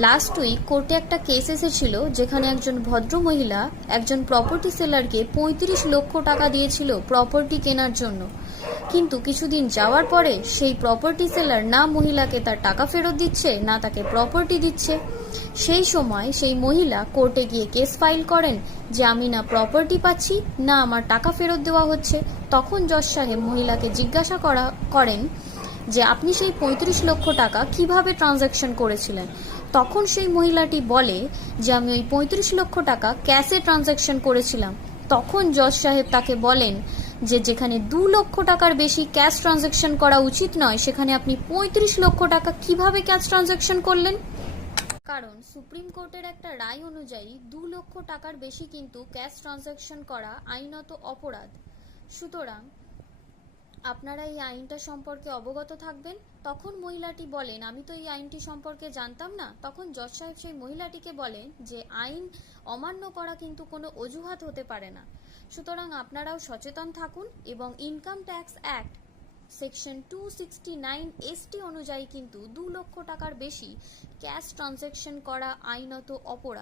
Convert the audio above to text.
Last week কোর্টে একটা case এসেছিল যেখানে একজন ভদ্র মহিলা একজন প্রপার্টি সেলারকে ৩৫ লক্ষ টাকা দিয়েছিল প্রপার্টি কেনার জন্য। কিন্তু কিছুদিন যাওয়ার পরে সেই প্রপার্টি সেলার না মহিলাকে তার টাকা ফেরত দিচ্ছে না তাকে প্রপার্টি দিচ্ছে। সেই সময় সেই মহিলা কোর্টে গিয়ে কেস ফাইল করেন যে আমি না প্রপার্টি পাচ্ছি না আমার টাকা ফেরত দেওয়া হচ্ছে। তখন জজ সাহেব মহিলাকে জিজ্ঞাসা করেন যে আপনি সেই ৩৫ লক্ষ টাকা কিভাবে ট্রানজ্যাকশন করেছিলেন। তখন সেই মহিলাটি বলে যে আমি ওই ৩৫ লক্ষ টাকা ক্যাশে ট্রানজ্যাকশন করেছিলাম। তখন জজ সাহেব তাকে বলেন যে যেখানে ২ লক্ষ টাকার বেশি ক্যাশ ট্রানজ্যাকশন করা উচিত নয় সেখানে আপনি ৩৫ লক্ষ টাকা কিভাবে ক্যাশ ট্রানজ্যাকশন করলেন। কারণ সুপ্রিম কোর্টের একটা রায় অনুযায়ী ২ লক্ষ টাকার বেশি কিন্তু ক্যাশ ট্রানজ্যাকশন করা আইনত অপরাধ। সুতরাং আপনারা এই আইনটা সম্পর্কে অবগত থাকবেন। তখন মহিলাটি বলেন আমি তো এই আইনটি সম্পর্কে জানতাম না। তখন জজ সাহেব সেই মহিলাটিকে বলেন যে আইন অমান্য করা কিন্তু কোনো অজুহাত হতে পারে না। সুতরাং আপনারাও সচেতন থাকুন এবং income tax act section 269 ST অনুযায়ী কিন্তু ২ লক্ষ টাকার বেশি ক্যাশ ট্রানজ্যাকশন করা আইনত অপরাধ।